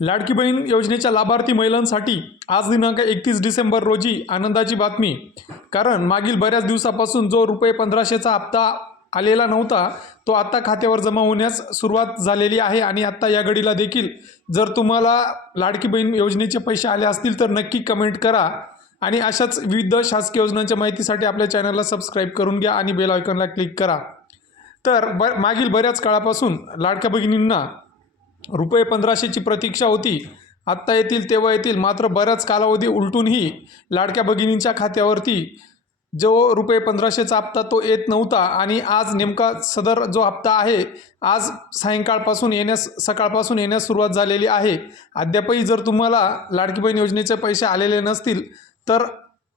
लाडकी बहीण योजनेच्या लाभार्थी महिलांसाठी आज दिनांक 31 डिसेंबर रोजी आनंदाची बातमी। कारण मागील बऱ्याच दिवसापासून जो ₹1500चा हप्ता आलेला नव्हता तो आता खात्यावर जमा होण्यास सुरुवात झालेली आहे। आणि आता या घडीला देखील जर तुम्हाला लाडकी बहीण योजनेचे पैसे आले असतील तर नक्की कमेंट करा। आणि अशाच विविध शासकीय योजनांच्या माहितीसाठी आपल्या चॅनलला सबस्क्राईब करून घ्या आणि बेल आयकॉनला क्लिक करा। तर मागील बऱ्याच काळापासून लाडक्या भगिनींना ₹1500ची प्रतीक्षा होती। आत्ता येतील तेव्हा येतील, मात्र बराच कालावधी उलटूनही लाडक्या भगिनींच्या खात्यावरती जो ₹1500चा हप्ता तो येत नव्हता। आणि आज नेमका सदर जो हप्ता आहे आज सकाळपासून येण्यास सुरुवात झालेली आहे। अद्यापही जर तुम्हाला लाडकी बहीण योजनेचे पैसे आलेले नसतील तर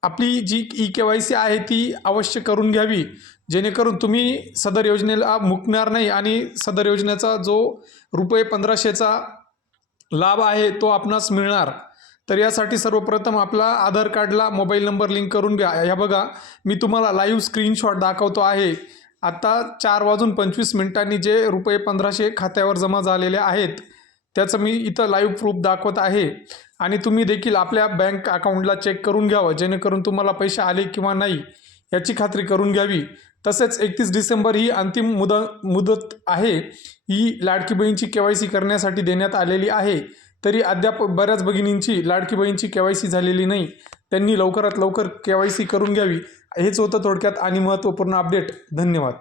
आपली जी ई-KYC आहे ती अवश्य करून घ्यावी, जेणेकरून तुम्ही सदर योजनेला मुकणार नाही आणि सदर योजनेचा जो ₹1500चा लाभ आहे तो आपणास मिळणार। तर यासाठी सर्वप्रथम आपला आधार कार्डला मोबाईल नंबर लिंक करून घ्या। ह्या बघा, मी तुम्हाला लाईव्ह स्क्रीनशॉट दाखवतो आहे। आता 4:25 जे ₹1500 खात्यावर जमा झालेले आहेत त्याचं मी इथं लाईव्ह प्रूफ दाखवत आहे। आणि तुम्ही देखील आपल्या बँक अकाउंटला चेक करून घ्यावं, जेणेकरून तुम्हाला पैसे आले किंवा नाही याची खात्री करून घ्यावी। तसेच 31 डिसेंबर ही अंतिम मुदत आहे, ही लाडकी बहीणची KYC करण्यासाठी देण्यात आलेली आहे। तरी अद्याप बऱ्याच भगिनींची लाडकी बहीणची KYC झालेली नाही, त्यांनी लवकरात लवकर KYC करून घ्यावी। हेच होतं थोडक्यात आणि महत्त्वपूर्ण अपडेट। धन्यवाद।